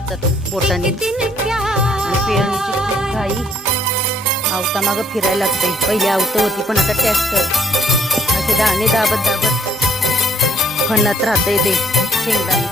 लागतात बोटाने. आणि पेरणीची खूप घाई, आवता मागं फिरायला लागते. पहिली आवतं होती पण आता ट्रॅक्टर. असे दाणे दाबत दाबत खणत राहते ते शेंगदाणे.